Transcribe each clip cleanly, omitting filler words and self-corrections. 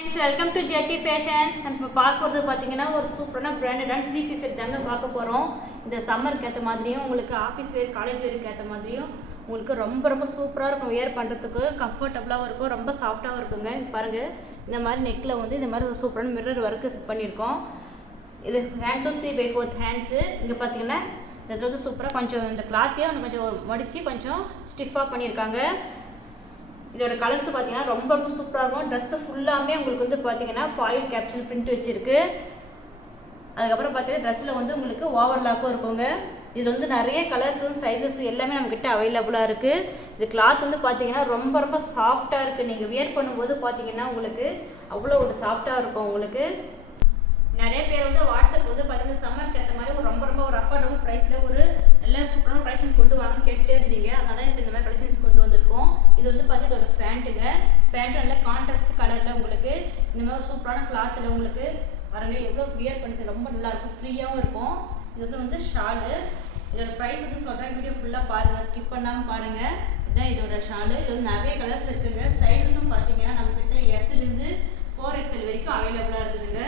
Welcome to ஜெட்டி fashions. நம்ம பார்க்க போகிறது பார்த்தீங்கன்னா ஒரு சூப்பரான பிராண்டடான 3 பீஸ் செட் தாங்க பார்க்க போகிறோம். இந்த சம்மருக்கு ஏற்ற மாதிரியும் உங்களுக்கு ஆஃபீஸ் வேர் காலேஜ் வேருக்கு ஏற்ற மாதிரியும் உங்களுக்கு ரொம்ப சூப்பராக இருக்கும். வேர் பண்ணுறதுக்கு கம்ஃபர்டபுளாகவும் இருக்கும், ரொம்ப சாஃப்டாகவும் இருக்குங்க. பாருங்கள், இந்த மாதிரி நெக்கில் வந்து இந்த மாதிரி ஒரு சூப்பரான மிரர் ஒர்க்கு பண்ணியிருக்கோம். இது ஹேண்ட்ஸும் 3/4 ஹேண்ட்ஸு. இங்கே பார்த்தீங்கன்னா இதில் வந்து சூப்பராக கொஞ்சம் இந்த கிளாத்தையும் கொஞ்சம் மடித்து கொஞ்சம் ஸ்டிஃபாக பண்ணியிருக்காங்க. இதோட கலர்ஸ் பார்த்தீங்கன்னா ரொம்ப சூப்பராக இருக்கும். ட்ரெஸ்ஸு ஃபுல்லாமே உங்களுக்கு வந்து பார்த்தீங்கன்னா ஃபாயில் கேப்சூல் பிரிண்ட் வச்சுருக்கு. அதுக்கப்புறம் பார்த்தீங்கன்னா ட்ரெஸ்ஸில் வந்து உங்களுக்கு ஓவர்லாக்கும் இருக்குங்க. இதில் வந்து நிறைய கலர்ஸு சைஸஸ் எல்லாமே நம்மக்கிட்ட அவைலபிளாக இருக்குது. இது கிளாத் வந்து பார்த்தீங்கன்னா ரொம்ப சாஃப்டாக இருக்குது. நீங்கள் வியர் பண்ணும்போது பார்த்தீங்கன்னா உங்களுக்கு அவ்வளோ ஒரு சாஃப்டாக இருக்கும். உங்களுக்கு நிறைய பேர் வந்து வாட்ஸ்அப் வந்து பார்த்தீங்கன்னா சம்மருக்கு ஏற்ற மாதிரி ஒரு ரொம்ப ஒரு அஃபோர்டபுள் ப்ரைஸில் ஒரு நல்ல சூப்பரான கலெக்ஷன் கொண்டு வாங்க கேட்டுகிட்டே இருந்தீங்க. அதனால இப்போ இந்த மாதிரி கலெக்ஷன்ஸ் கொண்டு வந்திருக்கோம். இது வந்து பார்த்தீங்கன்னா ஒரு ஃபேண்ட்டுங்க. ஃபேண்ட்டு நல்ல கான்ட்ராஸ்ட் கலரில் உங்களுக்கு இந்த மாதிரி ஒரு சூப்பரான கிளாத்தில் உங்களுக்கு வரங்க எவ்வளோ வியர் பண்ணுறது ரொம்ப நல்லாயிருக்கும், ஃப்ரீயாகவும் இருக்கும். இது வந்து ஷாலு. இதோட ப்ரைஸ் வந்து சொல்கிறேன், வீடியோ ஃபுல்லாக பாருங்கள், ஸ்கிப் பண்ணாமல் பாருங்கள். இதுதான் இதோட ஷாலு. இது வந்து நிறைய கலர்ஸ் இருக்குதுங்க. சைஸஸும் பார்த்தீங்கன்னா நம்மக்கிட்ட எஸ்லேருந்து 4XL வரைக்கும் அவைலபிளாக இருக்குதுங்க.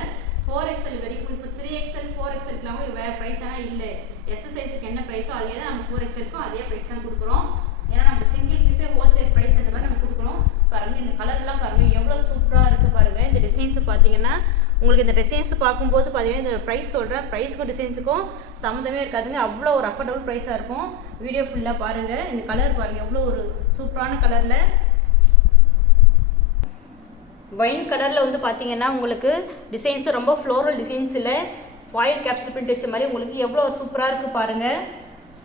4XL வரைக்கும் இப்போ 3XL 4XLக்குலாம் கூட வேறு ப்ரைஸ் ஆனால் இல்லை. எஸ் சைஸுக்கு என்ன ப்ரைஸோ அதே தான் நம்ம 4XLக்கும் அதே ப்ரைஸ் தான் கொடுக்குறோம். ஏன்னா நம்ம சிங்கிள் பீஸே ஹோல்சேல் ப்ரைஸ் அந்த மாதிரி நம்ம கொடுக்குறோம். பாருங்கள், இந்த கலர்லாம் பாருங்கள் எவ்வளோ சூப்பராக இருக்குது பாருங்கள். இந்த டிசைன்ஸு பார்த்தீங்கன்னா உங்களுக்கு இந்த டிசைன்ஸ் பார்க்கும்போது பார்த்தீங்கன்னா இந்த ப்ரைஸ் சொல்கிறேன், ப்ரைஸுக்கும் டிசைன்ஸுக்கும் சம்மந்தமே இருக்காதுங்க. அவ்வளோ ஒரு அஃபோர்டபுள் ப்ரைஸாக இருக்கும். வீடியோ ஃபுல்லாக பாருங்கள். இந்த கலர் பாருங்கள் எவ்வளோ ஒரு சூப்பரான கலரில் ஒயின் கலரில் வந்து பார்த்தீங்கன்னா உங்களுக்கு டிசைன்ஸும் ரொம்ப ஃப்ளோரல் டிசைன்ஸில் ஃபாயில் கேப்சூல் பிரிண்ட் வச்ச மாதிரி உங்களுக்கு எவ்வளோ சூப்பராக இருக்குது பாருங்கள்.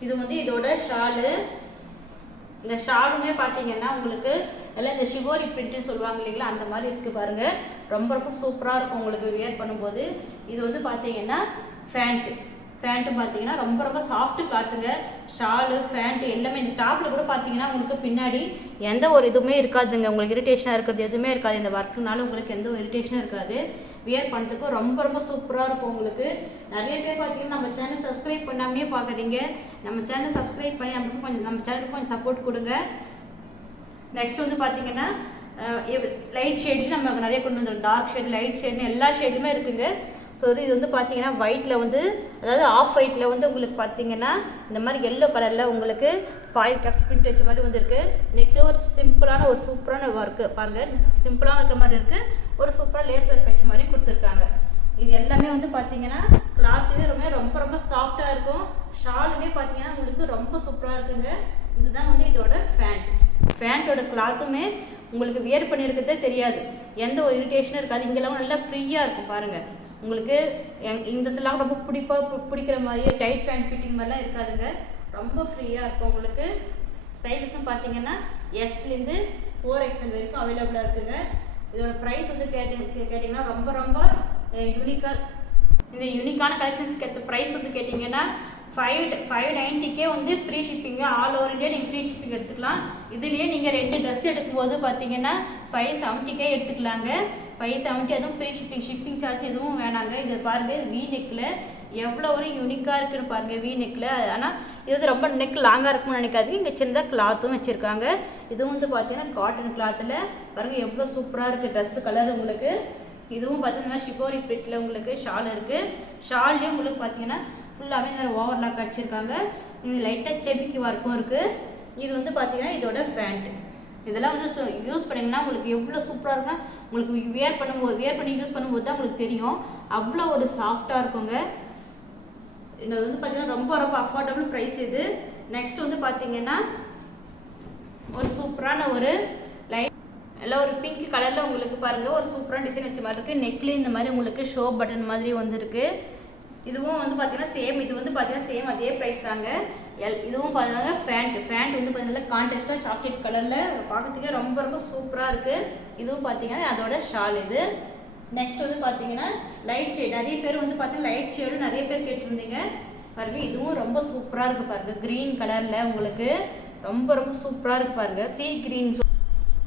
இது வந்து இதோட ஷாலு. இந்த ஷாலுமே பார்த்தீங்கன்னா உங்களுக்கு எல்லாம் இந்த ஷிவோரி பிரிண்ட்னு சொல்லுவாங்க இல்லைங்களா, அந்த மாதிரி இருக்குது பாருங்கள். ரொம்ப சூப்பராக இருக்கும் உங்களுக்கு வியர் பண்ணும்போது. இது வந்து பார்த்தீங்கன்னா ஃபேண்ட்டு பார்த்தீங்கன்னா ரொம்ப சாஃப்ட் கிளாத்துங்க. ஷாலு ஃபேண்ட்டு எல்லாமே இந்த டாப்பில் கூட பார்த்தீங்கன்னா உங்களுக்கு பின்னாடி எந்த ஒரு இதுவுமே இருக்காதுங்க. உங்களுக்கு இரிட்டேஷனாக இருக்கிறது எதுவுமே இருக்காது. இந்த ஒர்க்குனால உங்களுக்கு எந்த ஒரு இரிட்டேஷனும் இருக்காது. வியர் பண்ணுறதுக்கும் ரொம்ப சூப்பராக இருக்கும் உங்களுக்கு. நிறைய பேர் பார்த்தீங்கன்னா நம்ம சேனல் சப்ஸ்கிரைப் பண்ணாமே பார்க்குறீங்க. நம்ம சேனல் சப்ஸ்கிரைப் பண்ணி நம்ம சேனலுக்கு கொஞ்சம் சப்போர்ட் கொடுங்க. நெக்ஸ்ட் வந்து பார்த்தீங்கன்னா லைட் ஷேட்லேயும் நம்ம நிறைய கொண்டு வந்துடும். டார்க் ஷேட், லைட் ஷேட்னு எல்லா ஷேடுமே இருக்குங்க. ஸோ இது வந்து பார்த்தீங்கன்னா ஒயிட்டில் வந்து அதாவது ஆஃப் ஒயிட்டில் வந்து உங்களுக்கு பார்த்தீங்கன்னா இந்த மாதிரி எல்லோ கலரில் உங்களுக்கு ஃபாயில் கேப்ஸ் பிரிண்ட் வச்ச மாதிரி வந்துருக்கு. நெக்ஸ்ட்டு ஒரு சிம்பிளான ஒரு சூப்பரான ஒர்க்கு பாருங்கள், சிம்பிளாக இருக்கிற மாதிரி இருக்குது. ஒரு சூப்பராக லேஸ் ஒர்க் வச்ச மாதிரி கொடுத்துருக்காங்க. இது எல்லாமே வந்து பார்த்தீங்கன்னா கிளாத்துமே ரொம்ப சாஃப்டாக இருக்கும். ஷாலுமே பார்த்தீங்கன்னா உங்களுக்கு ரொம்ப சூப்பராக இருக்குங்க. இதுதான் வந்து இதோட ஃபேண்ட்டோட கிளாத்துமே உங்களுக்கு வியர் பண்ணியிருக்கிறதே தெரியாது, எந்த ஒரு இரிட்டேஷனும் இருக்காது. இங்கெல்லாம் நல்லா ஃப்ரீயாக இருக்கும் பாருங்கள். உங்களுக்கு இந்த இடத்துலாம் ரொம்ப பிடிக்கிற மாதிரியே டைட் ஃபேண்ட் ஃபிட்டிங் மாதிரிலாம் இருக்காதுங்க. ரொம்ப ஃப்ரீயாக இருக்கும் உங்களுக்கு. சைஸஸும் பார்த்தீங்கன்னா எஸ்லேருந்து 4XL வரைக்கும் அவைலபிளாக இருக்குதுங்க. இதோட ப்ரைஸ் வந்து கேட்டிங்கன்னா ரொம்ப யூனிக்காக இந்த யூனிக்கான கலெக்ஷன்ஸ்க்கு ஏற்ற ப்ரைஸ் வந்து கேட்டிங்கன்னா 590 வந்து free shipping. All over India நீங்கள் ஃப்ரீ ஷிப்பிங் எடுத்துக்கலாம். இதுலேயே நீங்கள் 2 ட்ரெஸ் எடுக்கும்போது பார்த்தீங்கன்னா 570 எடுத்துக்கலாங்க. 570 அதுவும் ஃப்ரீ ஷிப்பிங் சார்ஜ் எதுவும் வேணாங்க. இது பாருங்கள், இது V-நெக்கில் எவ்வளோ ஒரு யூனிக்காக இருக்குன்னு பாருங்கள். V-நெக்கில் ஆனால் இது வந்து ரொம்ப நெக் லாங்காக இருக்கும்னு நினைக்காதீங்க. இங்கே சின்னதாக கிளாத்தும் வச்சுருக்காங்க. இதுவும் வந்து பார்த்தீங்கன்னா காட்டன் கிளாத்தில் பாருங்கள் எவ்வளோ சூப்பராக இருக்குது ட்ரெஸ்ஸு கலர் உங்களுக்கு. இதுவும் பார்த்தீங்கன்னா ஷிபோரி பிரிட்டில் உங்களுக்கு ஷால் இருக்குது. ஷால்லேயும் உங்களுக்கு பார்த்தீங்கன்னா ஃபுல்லாகவே நிறைய ஓவர்லாக் அடிச்சிருக்காங்க. இது லைட்டாக செபிக்கு ஒர்க்கும் இருக்குது. இது வந்து பார்த்தீங்கன்னா இதோட ஃபேண்ட்டு. இதெல்லாம் வந்து யூஸ் பண்ணிங்கன்னா உங்களுக்கு எவ்வளோ சூப்பராக இருக்குன்னா உங்களுக்கு வியர் பண்ணி யூஸ் பண்ணும்போது தான் உங்களுக்கு தெரியும் அவ்வளோ ஒரு சாஃப்டாக இருக்குங்க. இது வந்து பார்த்தீங்கன்னா ரொம்ப அஃபோர்டபுள் ப்ரைஸ் இது. நெக்ஸ்ட் வந்து பார்த்தீங்கன்னா ஒரு சூப்பரான ஒரு லைட் எல்லாம் ஒரு பிங்க் கலரில் உங்களுக்கு பாருங்கள் ஒரு சூப்பரான டிசைன் வச்ச மாதிரி இருக்குது. நெக்லேயும் இந்த மாதிரி உங்களுக்கு ஷோ பட்டன் மாதிரி வந்துருக்கு. இதுவும் வந்து பார்த்தீங்கன்னா சேம், இது வந்து பார்த்தீங்கன்னா சேம் அதே ப்ரைஸ் தாங்க. இதுவும் பார்த்தீங்கன்னா ஃபேண்ட் வந்து பார்த்தீங்கன்னா கான்ட்ராஸ்டாக சாக்லேட் கலரில் பார்க்கறதுக்கே ரொம்ப சூப்பராக இருக்குது. இதுவும் பார்த்தீங்கன்னா அதோட ஷால். இது நெக்ஸ்ட் வந்து பார்த்தீங்கன்னா லைட் ஷேட். நிறைய பேர் வந்து பார்த்தீங்கன்னா லைட் ஷேடு நிறைய பேர் கேட்டிருந்தீங்க பாருங்கள். இதுவும் ரொம்ப சூப்பராக இருக்குது பாருங்கள். க்ரீன் கலரில் உங்களுக்கு ரொம்ப சூப்பராக இருக்குது பாருங்கள். சீ க்ரீன்,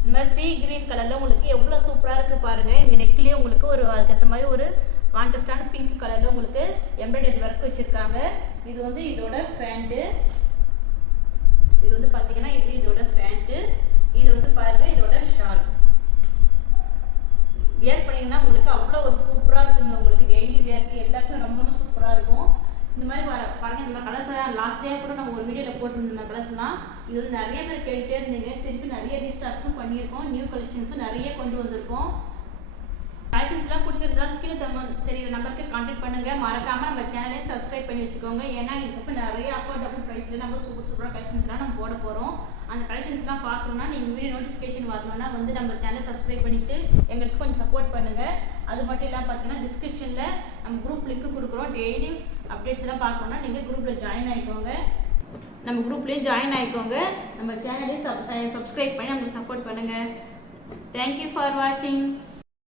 இந்த மாதிரி சீ க்ரீன் கலரில் உங்களுக்கு எவ்வளோ சூப்பராக இருக்குது பாருங்கள். இந்த நெக்லேயே உங்களுக்கு ஒரு அதுக்கேற்ற மாதிரி ஒரு கான்ட்ராஸ்டான பிங்க் கலரில் உங்களுக்கு எம்ப்ராய்டரி ஒர்க் வச்சுருக்காங்க. இது வந்து இதோட ஃபேண்ட்டு. இது வந்து பார்த்தீங்கன்னா இதோட ஃபேண்ட்டு. இது வந்து பாருங்கள் இதோட ஷால். வியர் பண்ணிங்கன்னா உங்களுக்கு அவ்வளோ ஒரு சூப்பராக இருக்குங்க. உங்களுக்கு டெய்லி வியர்க்கு எல்லாத்துக்கும் ரொம்ப சூப்பராக இருக்கும். இந்த மாதிரி பாருங்கள், இந்த மாதிரி கலர்ஸ் லாஸ்ட் டே கூட நம்ம ஒரு வீடியோவில் போட்டுருந்த கலர்ஸ்லாம் இது வந்து நிறைய பேர் கேட்டுகிட்டே இருந்தீங்க. திருப்பி நிறைய ரீஸ்டாக்ஸும் பண்ணியிருக்கோம், நியூ கலெக்ஷன்ஸும் நிறைய கொண்டு வந்திருக்கோம். கலெக்ஷன்ஸ்லாம் பிடிச்சிருந்தா ஸ்கிரீன் தெரியுற நம்பருக்கு கான்டாக்ட் பண்ணுங்கள். மறக்காமல் நம்ம சேனலையும் சப்ஸ்கிரைப் பண்ணி வச்சுக்கோங்க. ஏன்னா இதுக்கப்புறம் நிறைய அஃபோர்டபுள் ப்ரைஸில் நம்ம சூப்பராக கலெக்ஷன்ஸ்லாம் நம்ம போட போகிறோம். அந்த கலெக்ஷன்ஸ்லாம் பார்க்கணுன்னா நீங்கள் வீடியோ நோட்டிஃபிகேஷன் வரணும்னா வந்து நம்ம சேனலை சப்ஸ்கிரைப் பண்ணிவிட்டு எங்களுக்கு கொஞ்சம் சப்போர்ட் பண்ணுங்கள். அது மட்டும் இல்லாமல் பார்த்தீங்கன்னா டிஸ்கிரிப்ஷனில் நம்ம குரூப் லிங்க் கொடுக்குறோம். டெய்லி அப்டேட்ஸ்லாம் பார்க்கணுன்னா நீங்கள் குரூப்பில் ஜாயின் ஆகிக்கோங்க. நம்ம குரூப்லேயும் ஜாயின் ஆகிக்கோங்க. நம்ம சேனலையும் சப்ஸ்கிரைப் பண்ணி நம்மளுக்கு சப்போர்ட் பண்ணுங்கள். தேங்க்யூ ஃபார் வாட்சிங்.